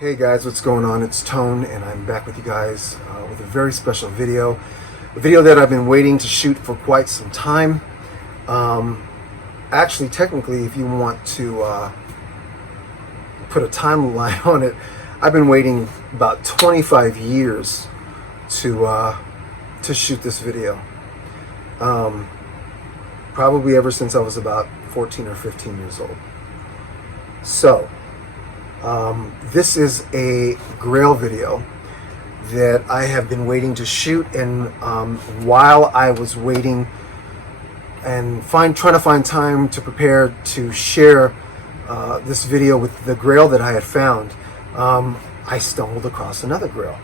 Hey guys, what's going on? It's Tone, and I'm back with you guys with a very special video. A video that I've been waiting to shoot for quite some time. Actually, technically, if you want to put a timeline on it, I've been waiting about 25 years to shoot this video. Probably ever since I was about 14 or 15 years old. So, this is a Grail video that I have been waiting to shoot, and while I was waiting and trying to find time to prepare to share this video with the Grail that I had found, I stumbled across another Grail.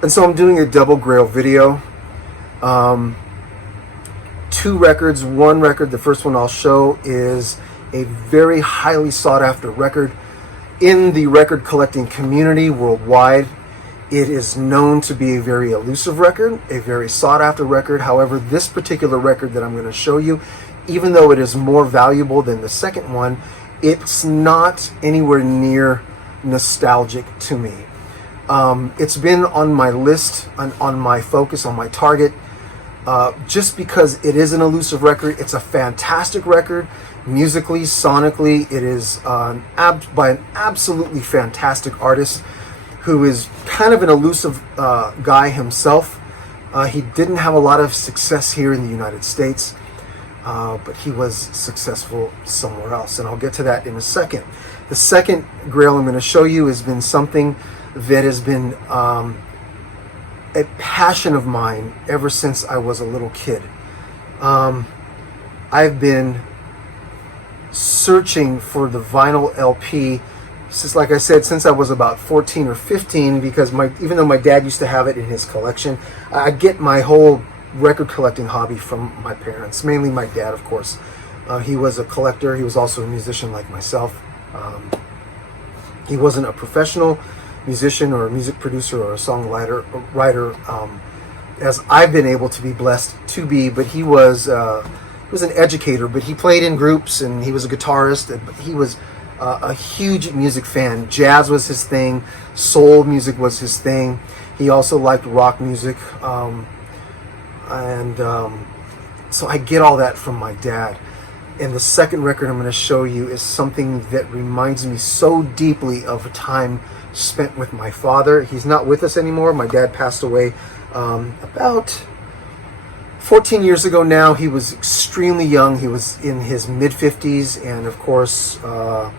And so I'm doing a double Grail video. Two records. One record, the first one I'll show, is a very highly sought after record in the record collecting community worldwide. It is known to be a very elusive record, a very sought after record. However, this particular record that I'm going to show you, even though it is more valuable than the second one, it's not anywhere near nostalgic to me. It's been on my list, on my focus, on my target, just because it is an elusive record. It's a fantastic record. Musically, sonically, it is by an absolutely fantastic artist who is kind of an elusive guy himself. He didn't have a lot of success here in the United States, but he was successful somewhere else, and I'll get to that in a second. The second Grail I'm going to show you has been something that has been a passion of mine ever since I was a little kid. I've been searching for the vinyl LP since, like I said, since I was about 14 or 15, because even though my dad used to have it in his collection, I get my whole record collecting hobby from my parents, mainly my dad, of course. He was a collector. He was also a musician like myself. He wasn't a professional musician or a music producer or a songwriter, as I've been able to be blessed to be, but he was an educator. But he played in groups, and he was a guitarist. But he was a huge music fan. Jazz was his thing. Soul music was his thing. He also liked rock music, so I get all that from my dad. And the second record I'm going to show you is something that reminds me so deeply of a time spent with my father. He's not with us anymore. My dad passed away about 14 years ago now. He was extremely young. He was in his mid-50s, and of course, a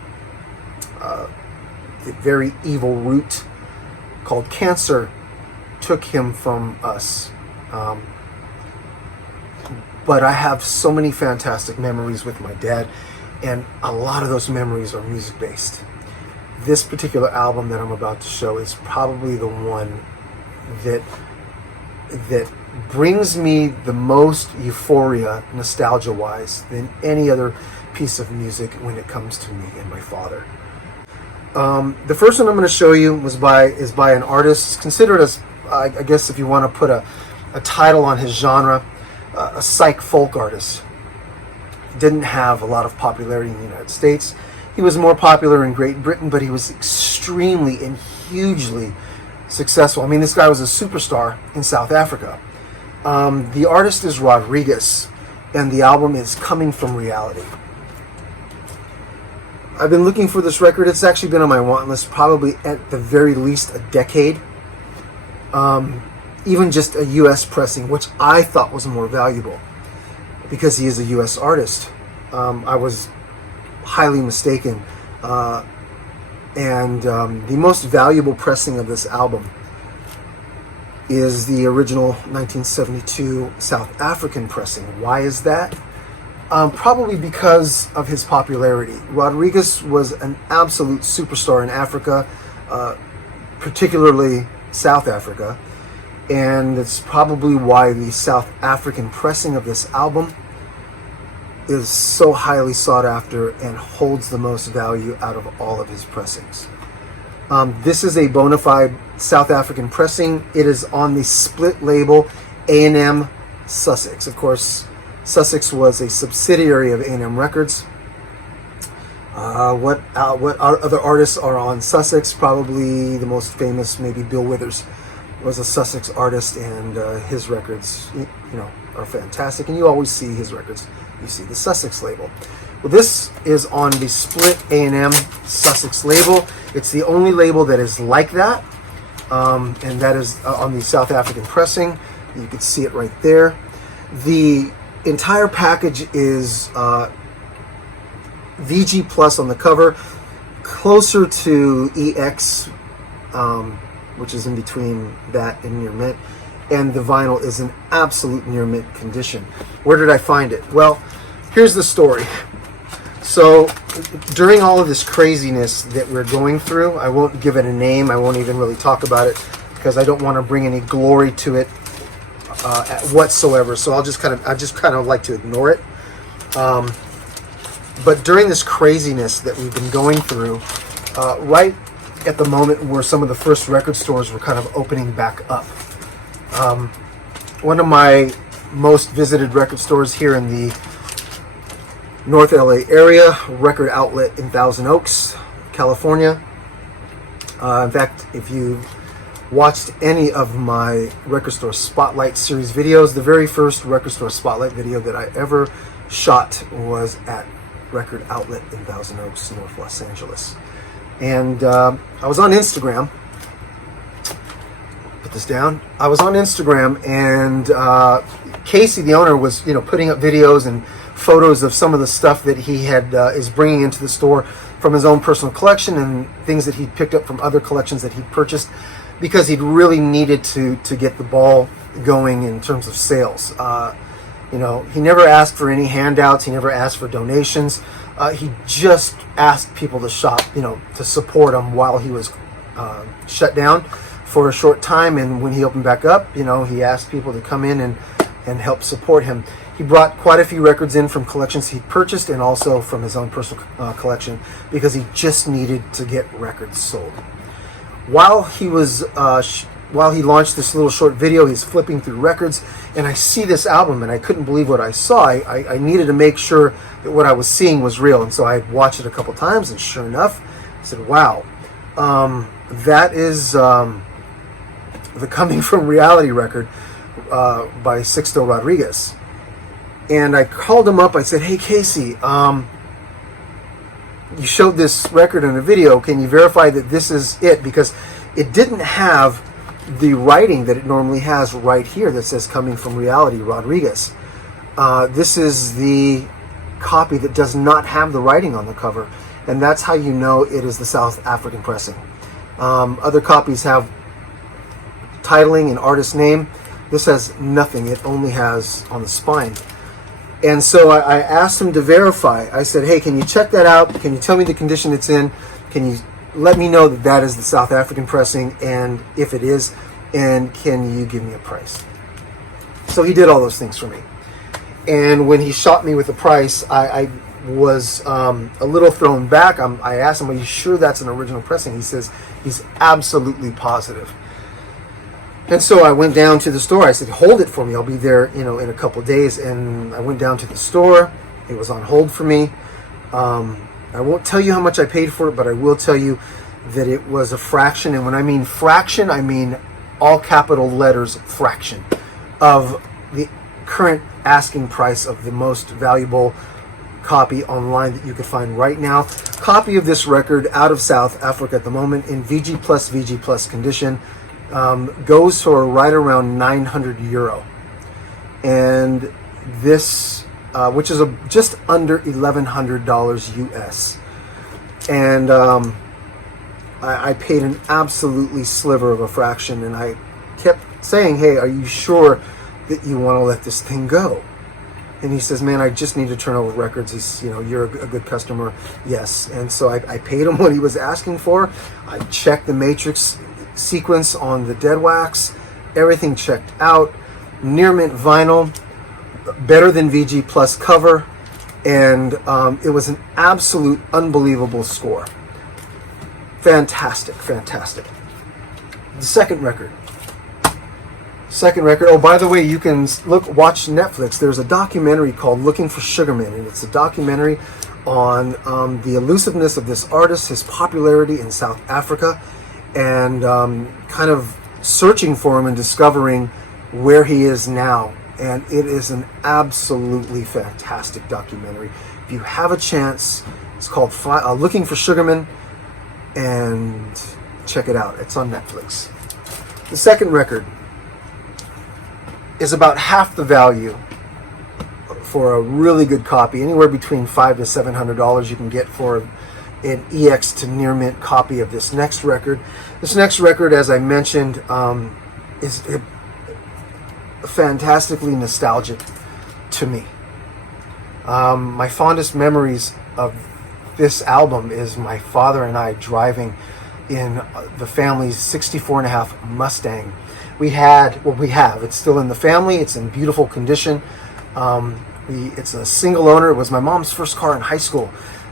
very evil root called cancer took him from us. But I have so many fantastic memories with my dad, and a lot of those memories are music-based. This particular album that I'm about to show is probably the one that brings me the most euphoria, nostalgia-wise, than any other piece of music when it comes to me and my father. The first one I'm going to show you is by an artist considered as, I guess if you want to put a title on his genre, a psych folk artist. Didn't have a lot of popularity in the United States. He was more popular in Great Britain, but he was extremely and hugely successful. I mean, this guy was a superstar in South Africa. The artist is Rodriguez, and the album is Coming From Reality. I've been looking for this record. It's actually been on my want list probably at the very least a decade. Even just a U.S. pressing, which I thought was more valuable because he is a U.S. artist. I was highly mistaken. And the most valuable pressing of this album is the original 1972 South African pressing. Why is that? Probably because of his popularity. Rodriguez was an absolute superstar in Africa, particularly South Africa. And it's probably why the South African pressing of this album is so highly sought after and holds the most value out of all of his pressings. This is a bona fide South African pressing. It is on the split label A&M Sussex. Of course, Sussex was a subsidiary of A&M Records. What other artists are on Sussex? Probably the most famous, maybe Bill Withers, was a Sussex artist, and his records, are fantastic. And you always see his records. You see the Sussex label. Well, this is on the split A&M Sussex label. It's the only label that is like that, and that is on the South African pressing. You can see it right there. The entire package is VG Plus on the cover, closer to EX, which is in between that and near mint, and the vinyl is in absolute near mint condition. Where did I find it? Well, here's the story. So during all of this craziness that we're going through, I won't give it a name, I won't even really talk about it because I don't want to bring any glory to it whatsoever. So I just kind of like to ignore it. But during this craziness that we've been going through, right at the moment where some of the first record stores were kind of opening back up, one of my most visited record stores here in the North LA area, Record Outlet in Thousand Oaks, California. In fact, if you watched any of my Record Store Spotlight series videos, the very first Record Store Spotlight video that I ever shot was at Record Outlet in Thousand Oaks, North Los Angeles. And I was on Instagram. Put this down. I was on Instagram, and Casey, the owner, was putting up videos and photos of some of the stuff that he had is bringing into the store from his own personal collection and things that he picked up from other collections that he purchased, because he'd really needed to get the ball going in terms of sales. He never asked for any handouts. He never asked for donations. He just asked people to shop, to support him while he was shut down for a short time. And when he opened back up, he asked people to come in and help support him. He brought quite a few records in from collections he purchased and also from his own personal collection, because he just needed to get records sold. While he launched this little short video, he's flipping through records, and I see this album, and I couldn't believe what I saw. I needed to make sure that what I was seeing was real, and so I watched it a couple times, and sure enough, I said, wow, that is the Coming From Reality record by Sixto Rodriguez. And I called him up. I said, hey, Casey, you showed this record in a video. Can you verify that this is it? Because it didn't have the writing that it normally has right here that says Coming From Reality Rodriguez. This is the copy that does not have the writing on the cover, and that's how you know it is the South African pressing. Other copies have titling and artist name. This has nothing. It only has on the spine. And so I asked him to verify. I said, hey, can you check that out? Can you tell me the condition it's in? Can you let me know that that is the South African pressing, and if it is, and can you give me a price? So he did all those things for me. And when he shot me with the price, I was a little thrown back. I asked him, are you sure that's an original pressing? He says he's absolutely positive. And so I went down to the store. I said, hold it for me. I'll be there, in a couple of days. And I went down to the store. It was on hold for me. I won't tell you how much I paid for it, but I will tell you that it was a fraction. And when I mean fraction, I mean all capital letters fraction of the current asking price of the most valuable copy online that you could find right now. Copy of this record out of South Africa at the moment in VG Plus condition. Goes for right around 900 euro, and this, which is just under $1,100 US, and I paid an absolutely sliver of a fraction, and I kept saying, hey, are you sure that you want to let this thing go? And he says, man, I just need to turn over records. He's, you're a good customer. Yes. And so I paid him what he was asking for. I checked the matrix sequence on the dead wax, everything checked out, near mint vinyl, better than VG Plus cover, and it was an absolute unbelievable score. Fantastic. The second record. Oh, by the way, you can watch Netflix. There's a documentary called Looking for Sugarman, and it's a documentary on the elusiveness of this artist, his popularity in South Africa, and kind of searching for him and discovering where he is now. And it is an absolutely fantastic documentary. If you have a chance, it's called Looking for Sugarman, and check it out. It's on Netflix. The second record is about half the value for a really good copy, anywhere between $500 to $700 you can get for an EX to near mint copy of this next record. This next record, as I mentioned, is fantastically nostalgic to me. My fondest memories of this album is my father and I driving in the family's 64.5 Mustang. We have, it's still in the family, it's in beautiful condition. It's a single owner. It was my mom's first car in high school,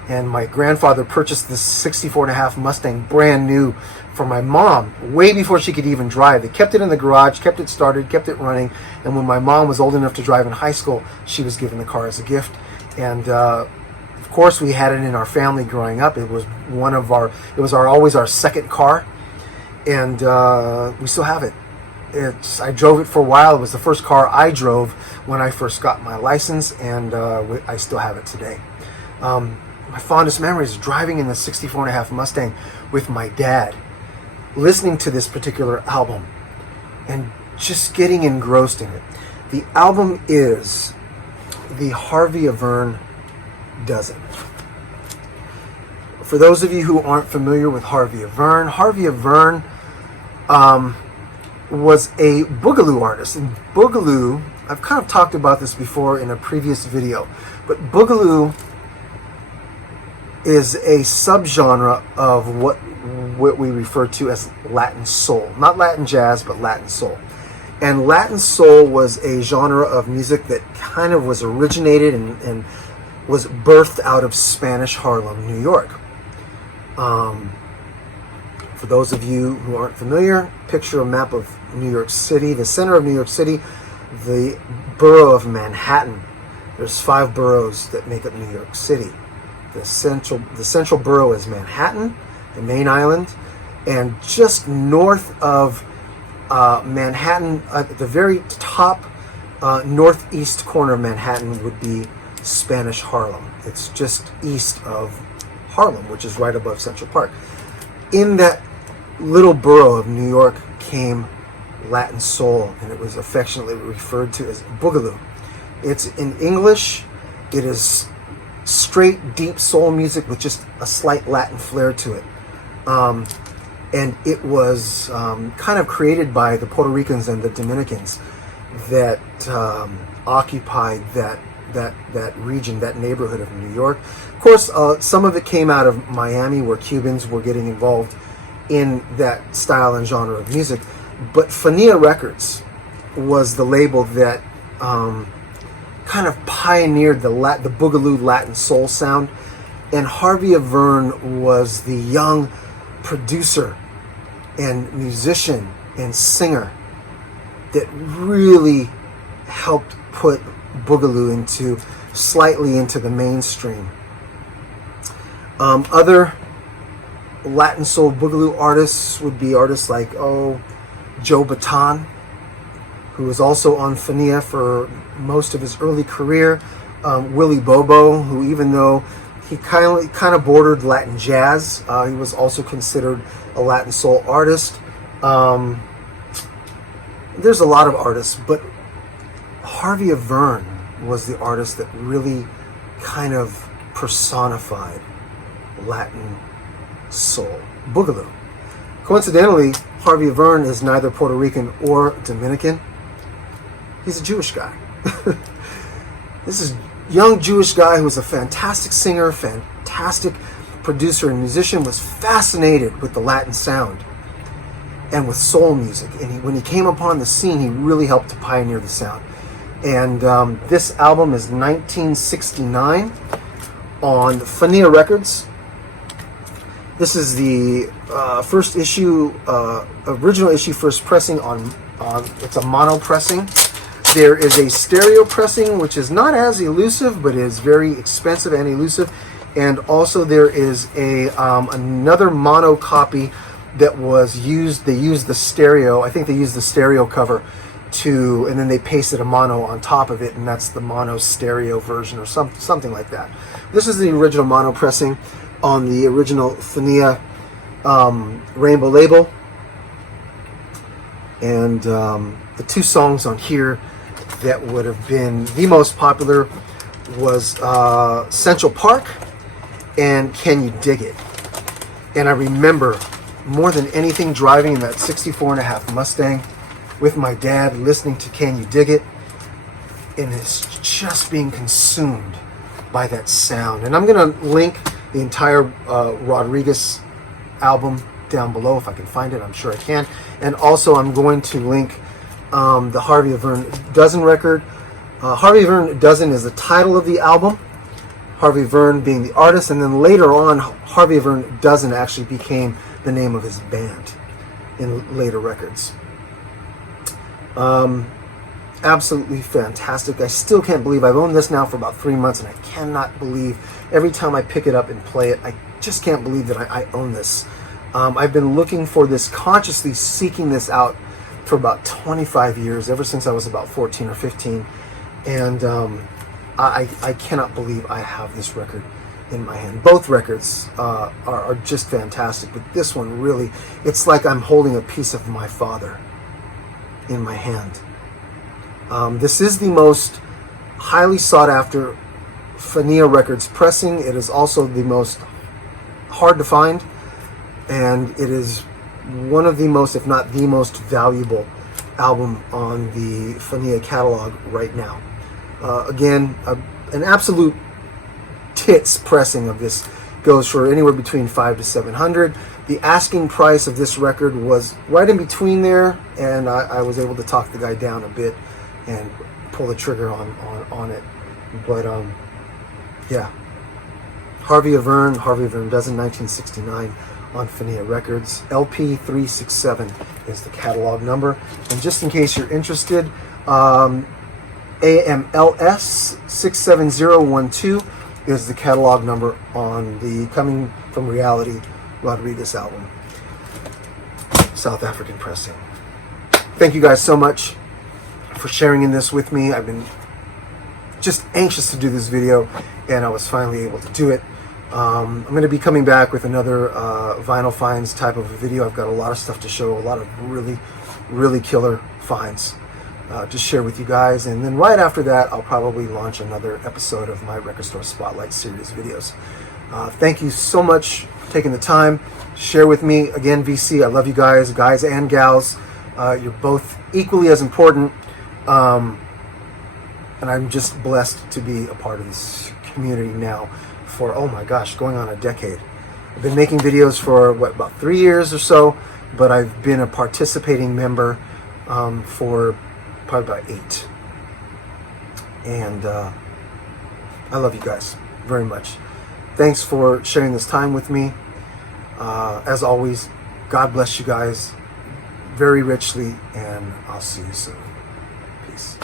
and my grandfather purchased this 64.5 Mustang brand new for my mom way before she could even drive. They kept it in the garage, kept it started, kept it running, and when my mom was old enough to drive in high school, she was given the car as a gift. And of course we had it in our family growing up. It was always our second car, and we still have it. I drove it for a while. It was the first car I drove when I first got my license, and I still have it today. My fondest memories is driving in the 64.5 Mustang with my dad, listening to this particular album, and just getting engrossed in it. The album is the Harvey Averne Dozen. For those of you who aren't familiar with Harvey Averne was a boogaloo artist. And boogaloo, I've kind of talked about this before in a previous video, but boogaloo is a subgenre of what we refer to as Latin soul. Not Latin jazz, but Latin soul. And Latin soul was a genre of music that kind of was originated and was birthed out of Spanish Harlem, New York. For those of you who aren't familiar, picture a map of New York City, the center of New York City, the borough of Manhattan. There's 5 boroughs that make up New York City. The central borough is Manhattan, the main island, and just north of Manhattan, at the very top northeast corner of Manhattan would be Spanish Harlem. It's just east of Harlem, which is right above Central Park. In that little borough of New York came Latin soul, and it was affectionately referred to as boogaloo. It's in English. It is straight, deep soul music with just a slight Latin flair to it. And it was kind of created by the Puerto Ricans and the Dominicans that occupied that region, that neighborhood of New York. Of course, some of it came out of Miami, where Cubans were getting involved in that style and genre of music. But Fania Records was the label that kind of pioneered the boogaloo Latin soul sound, and Harvey Averne was the young producer and musician and singer that really helped put boogaloo slightly into the mainstream. Other Latin soul boogaloo artists would be artists like Joe Bataan, who was also on Fania for most of his early career. Willie Bobo, who, even though he kind of bordered Latin jazz, he was also considered a Latin soul artist. There's a lot of artists, but Harvey Averne was the artist that really kind of personified Latin soul boogaloo. Coincidentally, Harvey Averne is neither Puerto Rican or Dominican. He's a Jewish guy. This is a young Jewish guy who was a fantastic singer, fantastic producer and musician, was fascinated with the Latin sound and with soul music. And when he came upon the scene, he really helped to pioneer the sound. And this album is 1969 on Fania Records. This is the first issue, original issue, first pressing on it's a mono pressing. There is a stereo pressing, which is not as elusive, but is very expensive and elusive. And also there is a another mono copy that was used. They used the stereo. I think they used the stereo cover to, and then they pasted a mono on top of it, and that's the mono stereo version or something like that. This is the original mono pressing on the original Fania Rainbow label. And the two songs on here that would have been the most popular was Central Park and Can You Dig It? And I remember more than anything driving in that 64.5 Mustang with my dad listening to Can You Dig It, and it's just being consumed by that sound. And I'm going to link the entire Rodriguez album down below if I can find it. I'm sure I can. And also I'm going to link the Harvey Averne Dozen record. Harvey Averne Dozen is the title of the album, Harvey Averne being the artist, and then later on Harvey Averne Dozen actually became the name of his band in later records. Absolutely fantastic. I still can't believe I've owned this now for about 3 months, and I cannot believe every time I pick it up and play it, I just can't believe that I own this. I've been looking for this, consciously seeking this out for about 25 years, ever since I was about 14 or 15. And I cannot believe I have this record in my hand. Both records are just fantastic, but this one really, it's like I'm holding a piece of my father in my hand. This is the most highly sought after Fania Records pressing. It is also the most hard to find, and it is one of the most, if not the most valuable album on the Fania catalog right now. Again, an absolute tits pressing of this goes for anywhere between $500 to $700. The asking price of this record was right in between there, and I was able to talk the guy down a bit and pull the trigger on it. But yeah, Harvey Averne Dozen, 1969 on Fania Records. LP 367 is the catalog number. And just in case you're interested, AMLS 67012 is the catalog number on the Coming From Reality Rodriguez album. South African pressing. Thank you guys so much for sharing in this with me. I've been just anxious to do this video, and I was finally able to do it. I'm going to be coming back with another vinyl finds type of a video. I've got a lot of stuff to show, a lot of really killer finds to share with you guys. And then right after that, I'll probably launch another episode of my Record Store Spotlight series videos. Thank you so much for taking the time to share with me. Again, VC, I love you guys and gals. You're both equally as important. And I'm just blessed to be a part of this community now for, oh my gosh, going on a decade. I've been making videos for, about 3 years or so, but I've been a participating member for probably about 8. And I love you guys very much. Thanks for sharing this time with me. As always, God bless you guys very richly, and I'll see you soon. Peace.